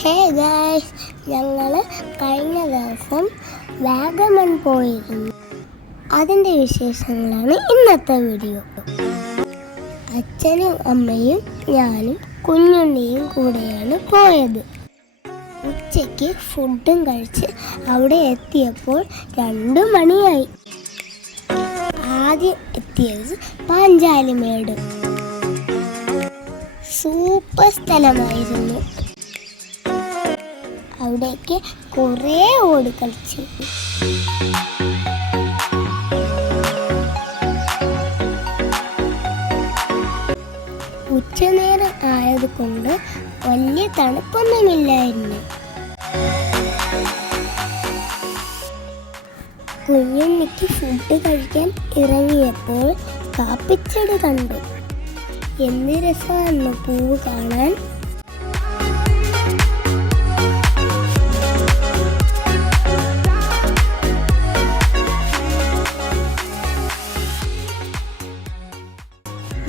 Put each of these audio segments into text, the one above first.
Hey guys ഞങ്ങൾ കഴിഞ്ഞ ദിവസം വാഗമൺ പോയിരുന്നു. അതിന്റെ വിശേഷങ്ങളാണ് ഇന്നത്തെ വീഡിയോ അച്ഛനും അമ്മയും ഞാനും കുഞ്ഞുണ്ണിയും കൂടെയാണ് പോയത്. ഉച്ചയ്ക്ക് ഫുഡും കഴിച്ച് അവിടെ എത്തിയപ്പോൾ രണ്ടു മണിയായി. ആദ്യം എത്തിയത് പാഞ്ചാലിമേട്. സൂപ്പർ സ്ഥലമായിരുന്നു. അവിടേക്ക് കുറേ ഓടി കളിച്ചു. ഉച്ചനേരം ആയതുകൊണ്ട് വലിയ തണുപ്പൊന്നുമില്ലായിരുന്നു. കുഞ്ഞുണ്ണിക്ക് ഫുഡ് കഴിക്കാൻ ഇറങ്ങിയപ്പോൾ കാപ്പിച്ചെടി കണ്ടു. എന്ത് രസമായിരുന്നു പൂവ് കാണാൻ?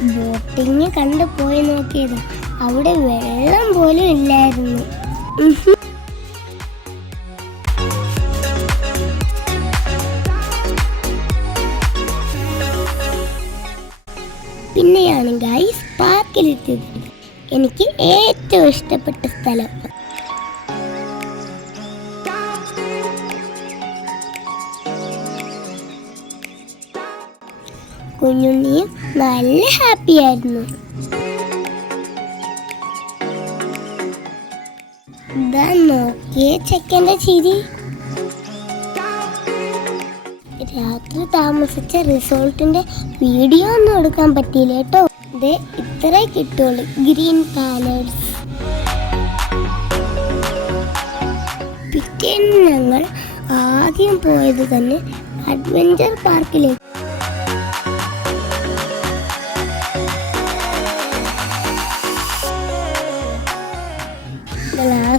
ബോട്ടിങ് കണ്ടു പോയി നോക്കിയത്. അവിടെ വെള്ളം പോലും ഇല്ലായിരുന്നു. പിന്നെയാണ് ഗൈസ് പാർക്കിലെത്തിയത് എനിക്ക് ഏറ്റവും ഇഷ്ടപ്പെട്ട സ്ഥലം. കുഞ്ഞുണ്ണിയും നല്ല ഹാപ്പി ആയിരുന്നു. ഇതാ നോക്കിയേ ചെക്കന്റെ ചിരി. രാത്രി താമസിച്ച റിസോർട്ടിന്റെ വീഡിയോ ഒന്നും എടുക്കാൻ പറ്റിയില്ല കേട്ടോ. ഇത് ഇത്രേ കിട്ടുള്ളൂ. ഗ്രീൻ പാലേഴ്സ് പിറ്റേന്ന് ഞങ്ങൾ ആദ്യം പോയത് തന്നെ അഡ്വഞ്ചർ പാർക്കിലേക്ക്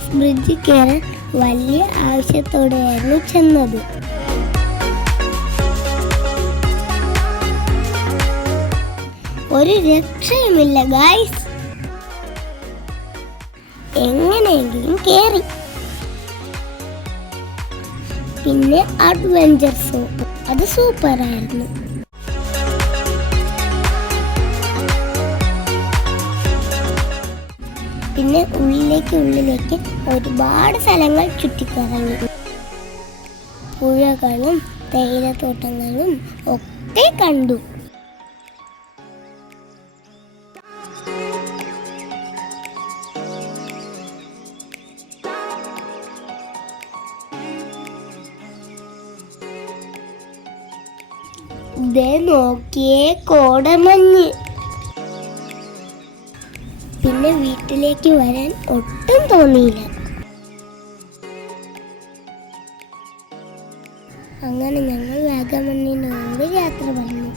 ബ്രിഡ്ജ് കയറാൻ വലിയ ആവശ്യത്തോടെയായിരുന്നു ചെന്നത്. ഒരു രക്ഷയുമില്ല ഗായ്സ് എങ്ങനെയെങ്കിലും കേറി. പിന്നെ അഡ്വഞ്ചർ സോ അത് സൂപ്പർ പിന്നെ ഉള്ളിലേക്ക് ഉള്ളിലേക്ക് ഒരുപാട് സ്ഥലങ്ങൾ ചുറ്റിക്കറങ്ങി. പുഴകളും തേയിലത്തോട്ടങ്ങളും ഒക്കെ കണ്ടു. ദേ നോക്കിയേ കോടമഞ്ഞ്. പിന്നെ വീട്ടിലേക്ക് വരാൻ ഒട്ടും തോന്നിയില്ല. അങ്ങനെ ഞങ്ങൾ വാഗമണ്ണിനോട് യാത്ര പറഞ്ഞു.